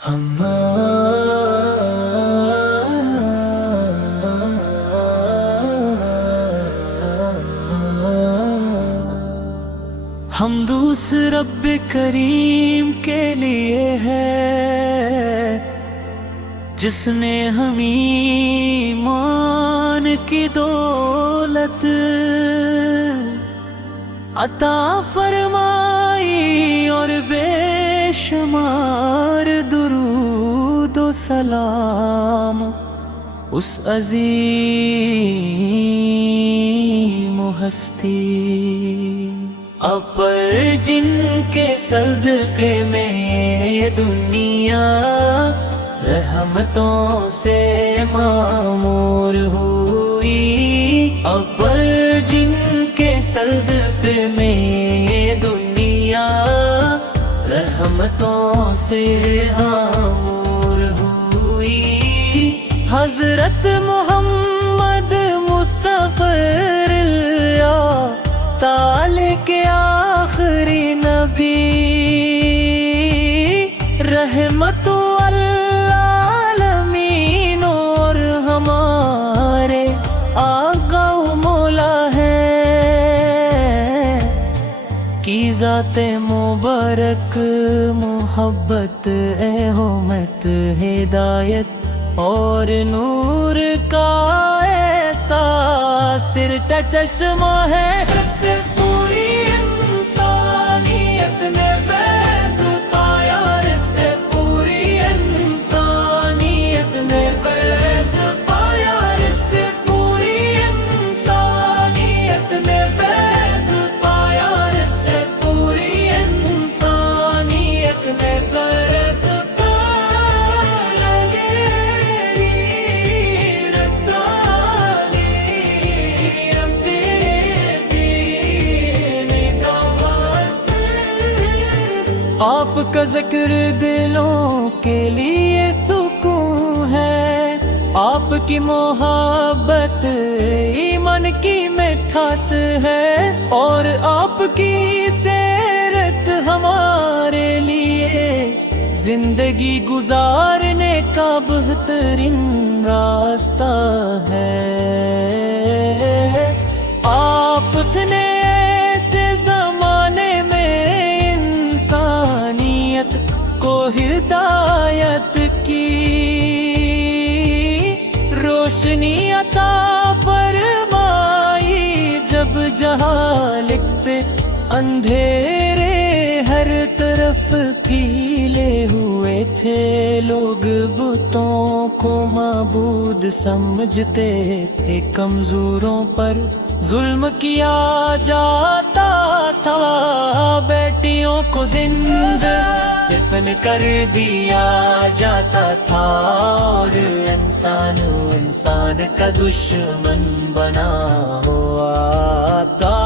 حمد اس رب کریم کے لیے ہے جس نے ہمیں ایمان کی دولت عطا فرمائی اور بے شمار درود و سلام اس عظیم ہستی اپر جن کے صدقے میں یہ دنیا رحمتوں سے معمور ہوئی، اپر جن کے صدقے میں یہ دنیا رحمتوں سے معمور ہوئی۔ حضرت محمد مصطفی تعالی کے آخری نبی، رحمت العالمین اور ہمارے آقا و مولا ہیں، کی ذات مبارک محبت احمد ہدایت اور نور کا ایسا سرٹ چشمہ ہے جس سے پوری انسانیت نے فیض پایا، اس سے پوری انسانیت نے فیض پایا، اس سے پوری انسانیت نے فیض پایا، اس سے پوری انسانیت نے فیض آپ کا ذکر دلوں کے لیے سکون ہے، آپ کی محبت ایمان کی مٹھاس ہے، اور آپ کی سیرت ہمارے لیے زندگی گزارنے کا بہترین راستہ ہے۔ آپ نے ایسے زمانے میں انسانیت کو ہدایت کی روشنی عطا فرمائی، جب جہالت پہ اندھیرے ہر طرف پھیلے ہوئے تھے، لوگ بتوں کو معبود سمجھتے تھے، کمزوروں پر ظلم کیا جاتا تھا، بیٹیوں کو زندہ دفن کر دیا جاتا تھا، اور انسان کا دشمن بنا ہوا تھا،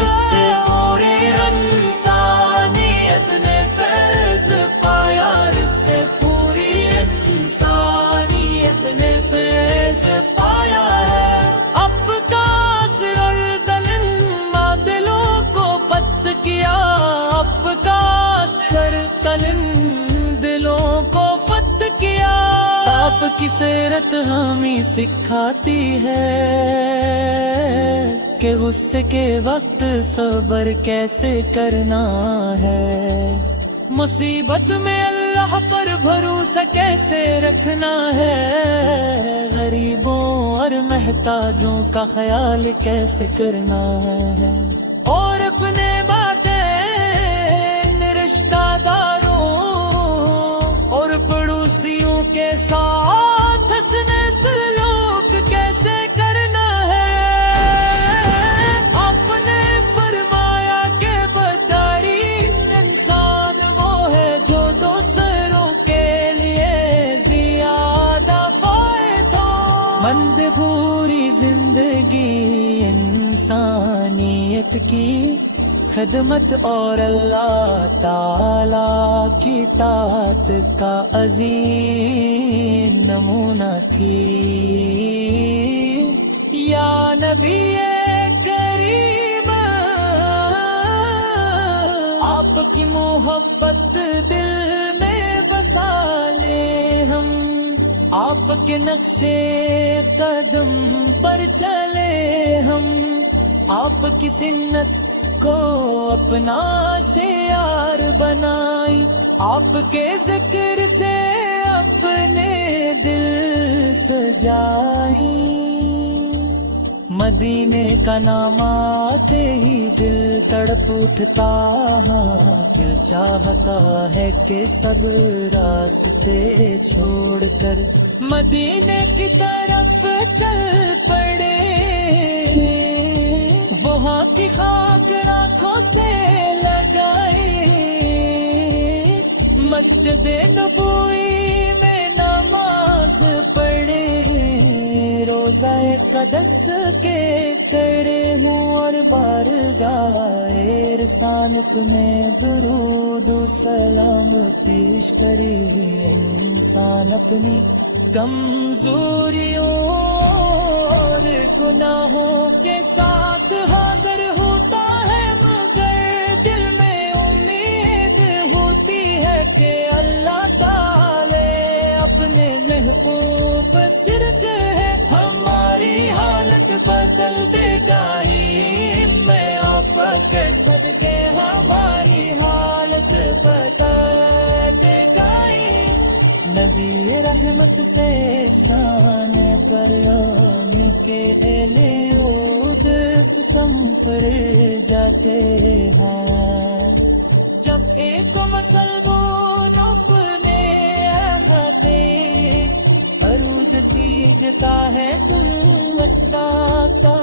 اس سے پورے انسانیت نے فیض پایا، اس سے پوری انسانیت نے فیض پایا ہے۔ اب کا سر دلندہ دلوں کو فتح کیا، اب کا سر دلوں کو فتح کیا، آپ کی سیرت ہمیں سکھاتی ہے کہ غصے کے وقت صبر کیسے کرنا ہے، مصیبت میں اللہ پر بھروسہ کیسے رکھنا ہے، غریبوں اور محتاجوں کا خیال کیسے کرنا ہے، اور اپنے رشتہ داروں اور پڑوسیوں کے ساتھ حسن سلوک کیسے کرنا ہے۔ آپ نے فرمایا کہ بدترین انسان وہ ہے جو دوسروں کے لیے زیادہ فائدہ مند، پوری زندگی انسانیت کی خدمت اور اللہ تعالی کی طاعت کا عظیم نمونہ تھی۔ یا نبی کریم، آپ کی محبت دل میں بسا آپ کے نقشے قدم پر چلے ہم، آپ کی سنت کو اپنا شعار بنائی، آپ کے ذکر سے اپنے دل سجائی، مدینے کا نام آتے ہی دل تڑپ اٹھتا، ہاں دل چاہتا ہے کہ سب راستے چھوڑ کر مدینے کی طرف چل پڑے، وہاں کی خاک آنکھوں سے لگائے، مسجد نبوی میں نماز پڑھے، روزہ قدس کے کرے ہوں اور بارگاہ رسالت میں درود و سلام پیش کرے، انسان اپنی کمزوریوں اور گناہوں کے ساتھ حاضر ہوتا ہے، مگر دل میں امید ہوتی ہے کہ اللہ تعالی اپنے محبوب صرف ہے، ہماری حالت بدل دے گا ہی، میں آپ کے صدقے ہماری حالت بدل دے گا ہی، نبی رحمت سے شان پر آنے کے لیے ستم پر جاتے ہیں، جب ایک مسلمان اپنے ہاتھے عروج کیجتا ہے تم اٹھاتا،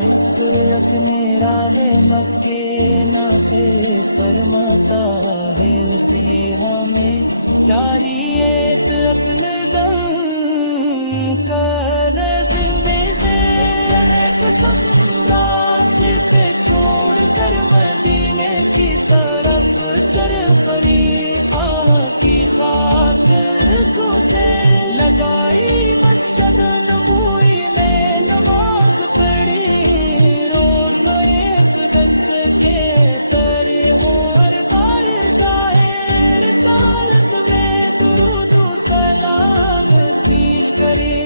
اس پر اپنے راہ مکے نافع فرماتا ہے، اسی ہمیں جاریت اپنے دم کر زندگی سے ایک سب راستے چھوڑ کر مدینے کی طرف چل پڑی، کی خاطر کو سے لگائی، مسجد نبوی میں نماز پڑھی، روز ایک دس کے پڑھے ہوں اور بارگاہ رسالت میں درود و سلام پیش کرے،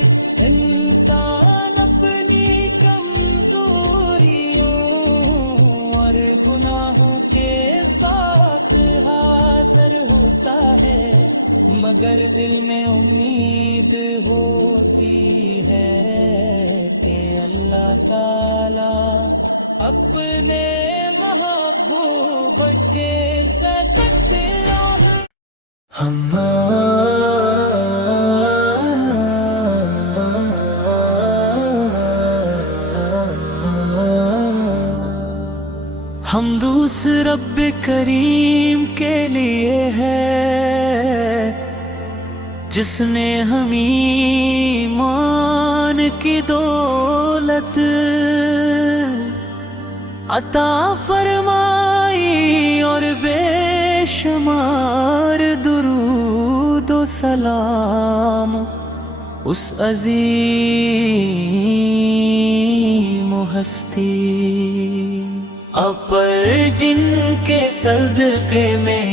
انسان اپنی کمزوریوں اور گناہوں کے ساتھ حاضر ہوتا ہے، مگر دل میں امید ہوتی ہے کہ اللہ تعالی اپنے محبوب کے ساتھ ہم دوسرے رب کریم کے لیے ہے، جس نے ہمیں ایمان کی دولت عطا فرمائی، اور بے شمار درود و سلام اس عظیم ہستی اپر، جن کے صدقے میں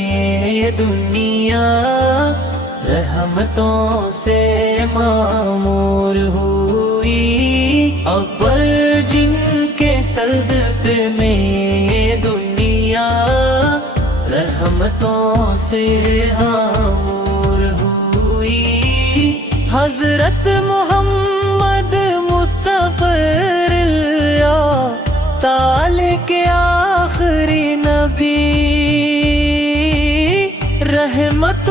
یہ دنیا رحمتوں سے معمور ہوئی، اپر جن کے صدقے میں یہ دنیا رحمتوں سے معمور ہوئی، حضرت محمد مصطفی تعالی کے آخری نبی، رحمت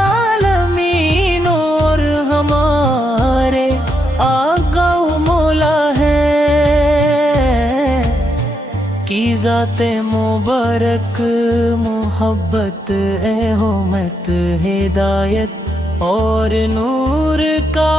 العالمین اور ہمارے آقا و مولا ہے، کی ذات مبارک محبت احمد ہدایت اور نور کا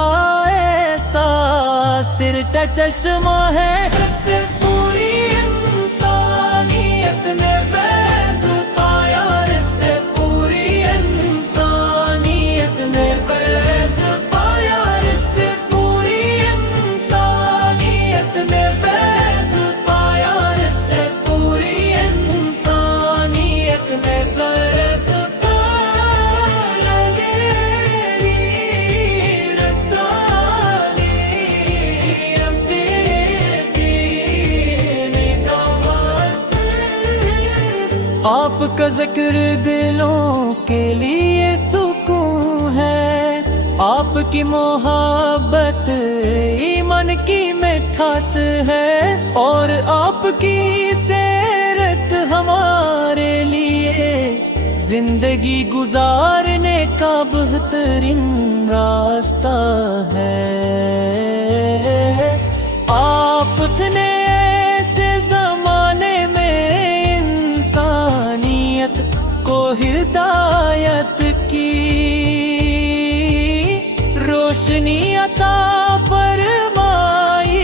سر کا چشمہ ہے، جس سے پوری انسانیت نے فیض پایا، جس سے پوری انسانیت نے فیض پایا، جس سے پوری انسانیت نے فیض پایا، جس سے پوری انسانیت نے فیض پایا، کا ذکر دلوں کے لیے سکون ہے، آپ کی محبت ایمان کی مٹھاس ہے، اور آپ کی سیرت ہمارے لیے زندگی گزارنے کا بہترین راستہ ہے۔ آپ نے ایسے زمانے میں انسانیت کو ہدایت کی روشنی عطا فرمائی،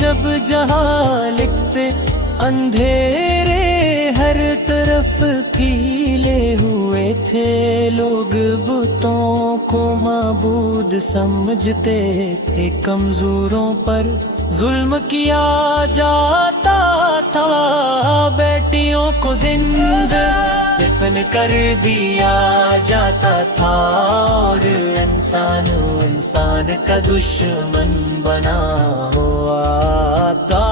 جب جہاں لکھتے اندھیرے ہر طرف پھیلے ہوئے تھے، لوگ بتوں کو معبود سمجھتے تھے، کمزوروں پر ظلم کیا جاتا تھا، بیٹیوں کو زندہ دفن کر دیا جاتا تھا، اور انسان کا دشمن بنا ہوا تھا۔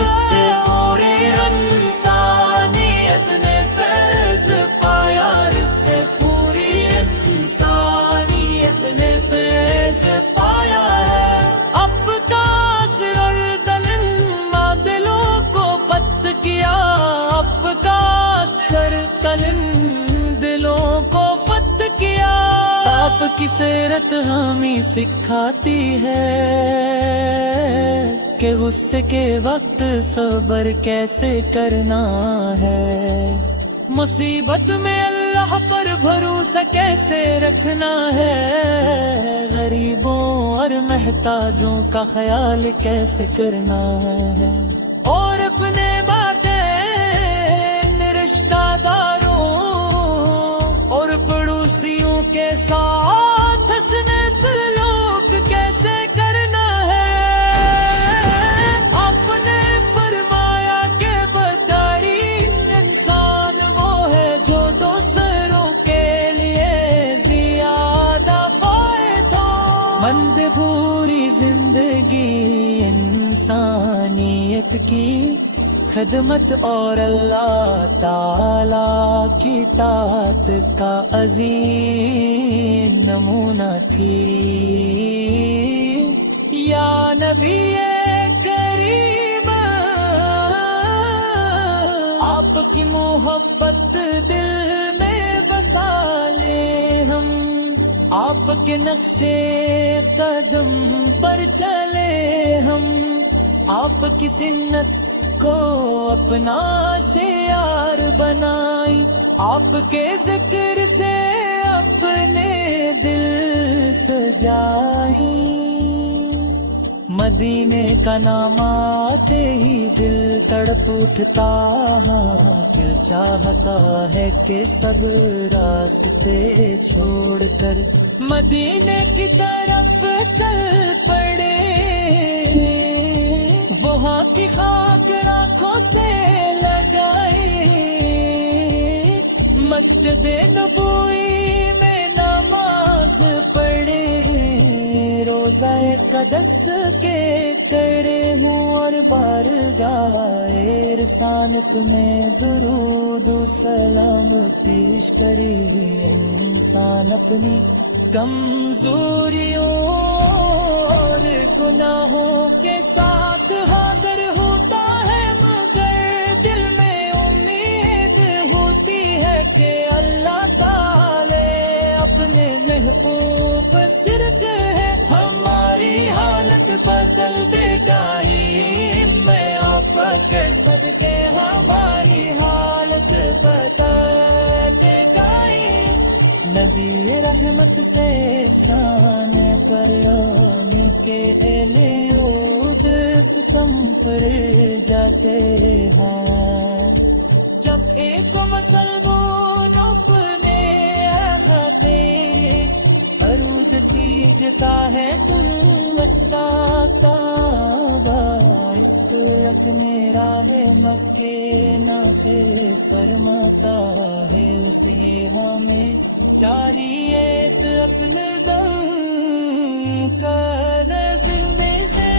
اس سے پورے انسانیت نے فیض پایا، اس سے پوری انسانیت نے فیض پایا ہے۔ اب کاس اور دلم دلوں کو فتح کیا، اب کاس اور دلم دلوں کو فتح کیا، آپ کی سیرت ہمیں سکھاتی ہے کہ غصے کے وقت صبر کیسے کرنا ہے، مصیبت میں اللہ پر بھروسہ کیسے رکھنا ہے، غریبوں اور محتاجوں کا خیال کیسے کرنا ہے، اور اپنے والدین رشتہ داروں اور پڑوسیوں کے ساتھ حسن سلوک کیسے کرنا ہے۔ آپ نے فرمایا کہ بدترین انسان وہ ہے جو دوسروں کے لیے زیادہ فائدہ مند، پوری زندگی انسانیت کی خدمت اور اللہ تعالی کی اطاعت کا عظیم نمونہ تھی۔ یا نبی کریم، آپ کی محبت دل میں بسا لے ہم، آپ کے نقشے قدم پر چلے ہم، آپ کی سنت کو اپنا شعار بنائی، آپ کے ذکر سے اپنے دل سجائی، مدینے کا نام آتے ہی دل تڑپ اٹھتا، ہاں دل چاہتا ہے کہ سب راستے چھوڑ کر مدینے کی طرف چل پڑے، وہاں کی خاک آنکھوں سے لگائی، مسجد نبوی میں نماز پڑھے، روزہ قدس کے کرے ہوں اور بارگاہ رسالت میں درود و سلام پیش کرے، انسان اپنی کمزوریوں اور گناہوں کے ساتھ حاضر ہوتا ہے، مگر دل میں امید ہوتی ہے کہ اللہ تعالی اپنے محبوب صرف ہے، ہماری حالت بدل دے گا ہی، میں آپ کے صدقے ہماری حالت بدل دے گا ہی۔ نبی رحمت سے شان پر آنے کے اہل ستم پر جاتے ہیں، جب ایک مسلمان اپنے احاطے عروج کیجتا ہے تم اٹلاتا، اس اپنے راہ مکے نافے فرماتا ہے، اسی ہمیں جاریت اپنے دم کر زندگی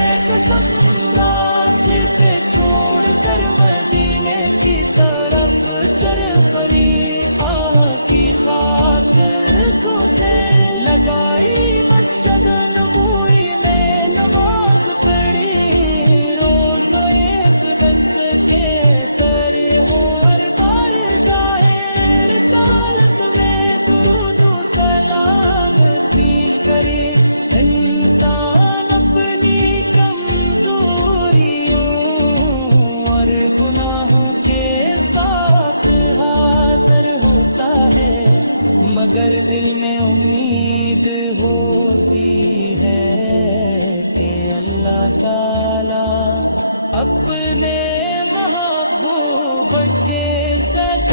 ایک سب راستے چھوڑ کر مدینے کی طرف چر پری کی خاطر کو سے لگائی مسجد نبوی میں نماز پڑھی روز ایک دس کے در ہو اور بار گاہے رسالت میں درود و سلام پیش کرے انسان اپنی کمزوریوں اور گناہوں کے ساتھ حاضر ہوتا ہے مگر دل میں امید ہوتی ہے کہ اللہ تعالی اپنے محبوب کے ساتھ